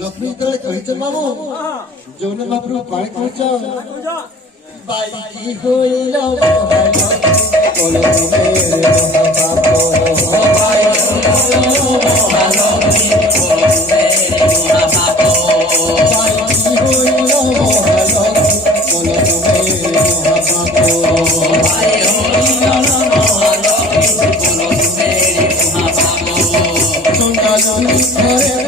लक्ष्मी तले कहिछ बाबू जौन महाप्रभु पाणी कहिछ बाई होइलो बोलो मेरे महापापो बाई होइलो महालक्ष्मी बोलो मेरे महापापो बाई होइलो महालक्ष्मी बोलो मेरे महापापो बाई होइलो महालक्ष्मी बोलो मेरे महापापो संगालनी घरे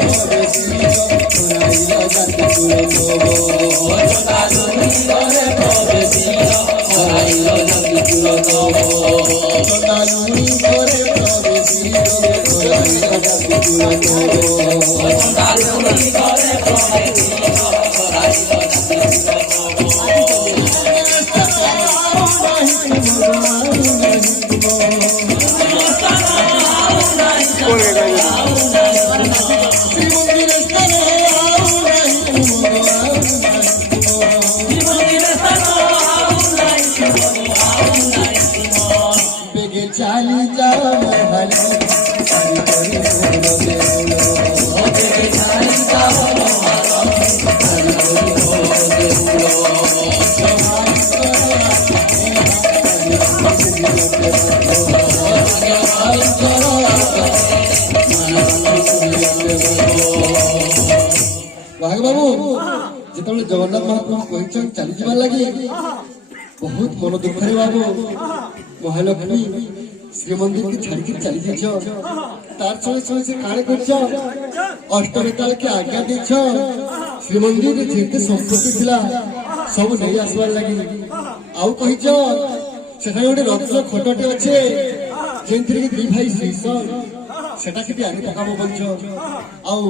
जिते जगन्नाथ महाप्रभु कही चली जावार लगे बहुत मन दुख रे बाबू महालक्ष्मी श्रीमंदिर की छाड़ी चली जाइछ तार चले चले से काणे करछ अष्टवेताल के आज्ञा देछ श्रीमंदिर रे जेते संपत्ति थिला सब नहीं आसबार लगी आउ कहिछ सेठा गोटे रत्न खटटे अच्छे जेंथि के दी भाई श्रीस सेटा के आनी पकाबो बोलछ आउ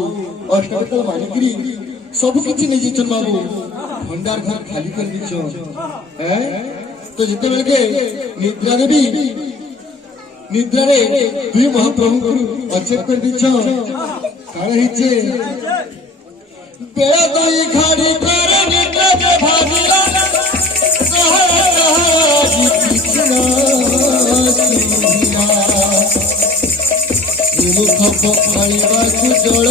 अष्टवेताल मानिकरी सब किछि नहीं जेछन बाबू भंडार घर खाली कर दीछ हैं तो जिते बेल के निद्रा देवी निद्रा रे दुई महाप्रभु को अचेत कर दीछ काण हिचे बेला दुई खाड़ी करे निद्रा के भागिला मुख खाइबा को जल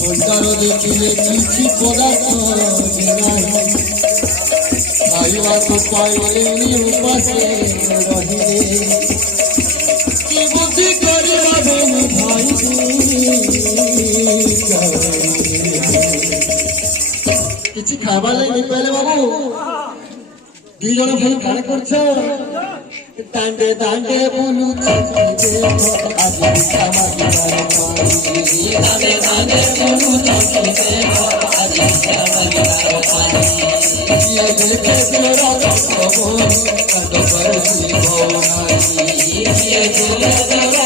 भंडार देखिले किसी पदार्थ खाइबा को पाइले उपासे रहिले कि बुद्धि करिबा भाई किछि खाइबा नहीं पाइले बाबू दी जण भाई काण करछ दांडे दांडे बोलू चकी देखो आदि समाधि दांडे दांडे बोलू चकी देखो आदि समाधि ये देखे तेरा तो बोल कद पर सी भवनाई ये देखे तेरा